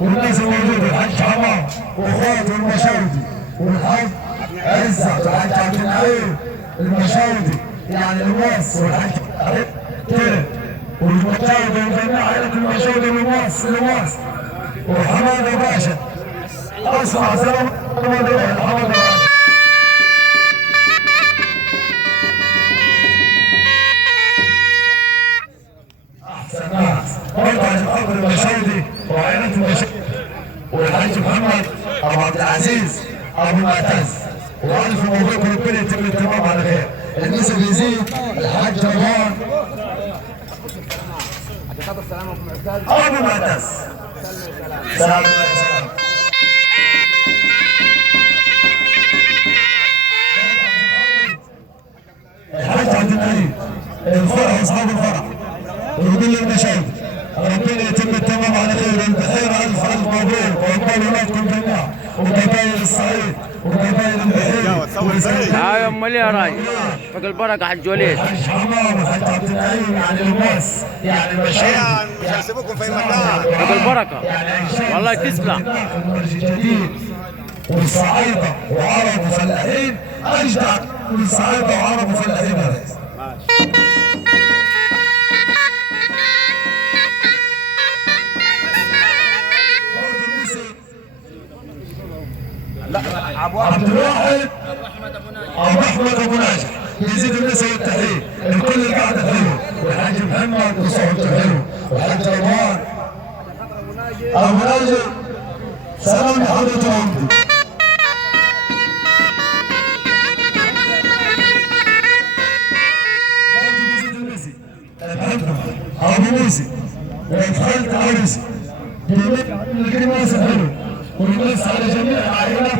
والناس الموجوده الحاج حمام واخواته المشاودي والحاج عزت والحاج عبد النعيم المشاودي يعني الواس والحاج ترك والمشاودي وجميع عائله المشاودي الواس وحماده باشا. اسمع سلام حماده باشا. احسن ناس برضه عشان خاطر المشاودي وعائله المشاودي والحاج محمد ابو عبد العزيز ابو معتز والف مبروك وربنا يتم التمام على خير. النسب يزيد الحاج رمضان ابو معتز. سلام سلام. الحاج عبد النعيم الفرح اصحاب الفرح وكل المشاهد ربنا يتم التمام على خير. البحيره الف مبروك وعقبال اولادكم جميعا وقبائل الصعيد وقبائل البحيره. يا امال يا راجل فوق البركه حج وليد. الحاج حمام والحاج عبد النعيم يعني الواس يعني المشاهد مش هسيبكم في مكان فوق البركه والله تسلم. جديد والصعايده وعرب وفلاحين اجدع من صعايده وعرب وفلاحين يا ريس. عبد الواحد ابو احمد ابو ناجح يزيد النساء والتحيه الكل القعده حلوه والحاج محمد وصحبته حلوه والحاج رمضان ابو ناجح. سلام لحضرته عمدي. ابو موسى وخالد عرسي بيمثل الناس الحلو والناس على جميع عائلات